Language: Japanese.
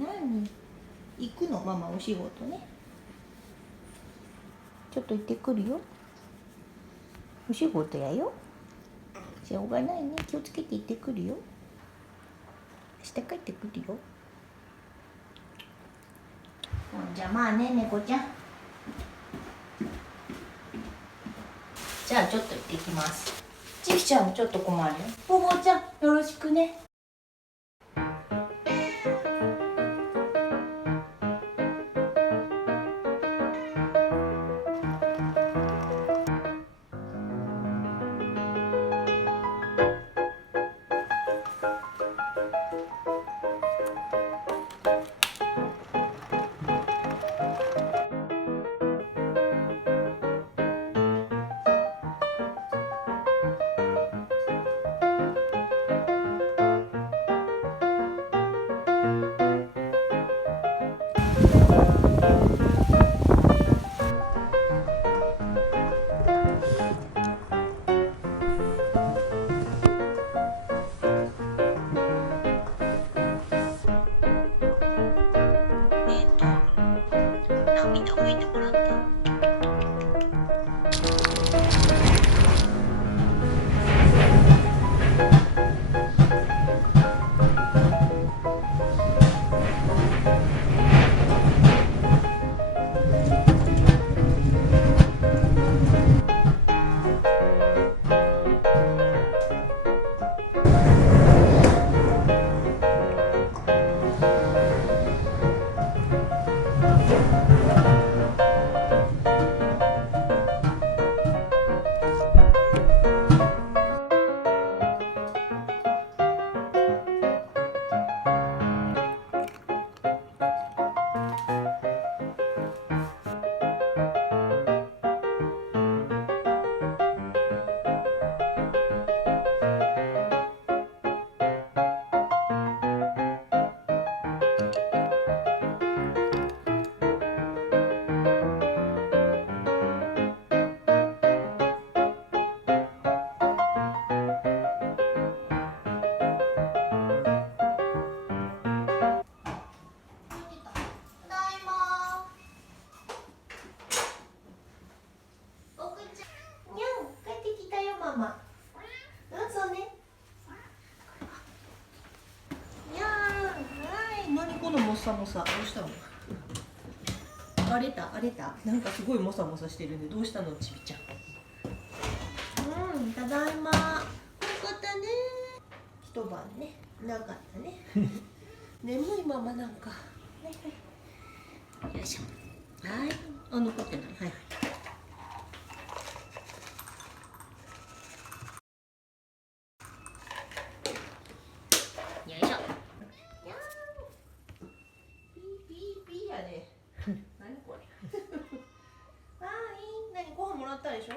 何行くのママお仕事ね。ちょっと行ってくるよ。お仕事やよ。しょうがないね。気をつけて行ってくるよ。明日帰ってくるよ。じゃあまあね、猫ちゃん。じゃあちょっと行ってきます。ちびちゃんもちょっと困るよ。ボボちゃんよろしくね。涙拭いてもらって。ママ。そうね。にゃーん。はい。何このモサモサ。どうしたの？荒れた。なんかすごいモサモサしてるんで、どうしたのちびちゃん。ただいま。よかったね。一晩ね。なかったね。眠いままなんか。よいしょ。はい。残ってない。はい。よいしょ。ピーピーやね。何これ。はい。何ご飯もらったでしょ。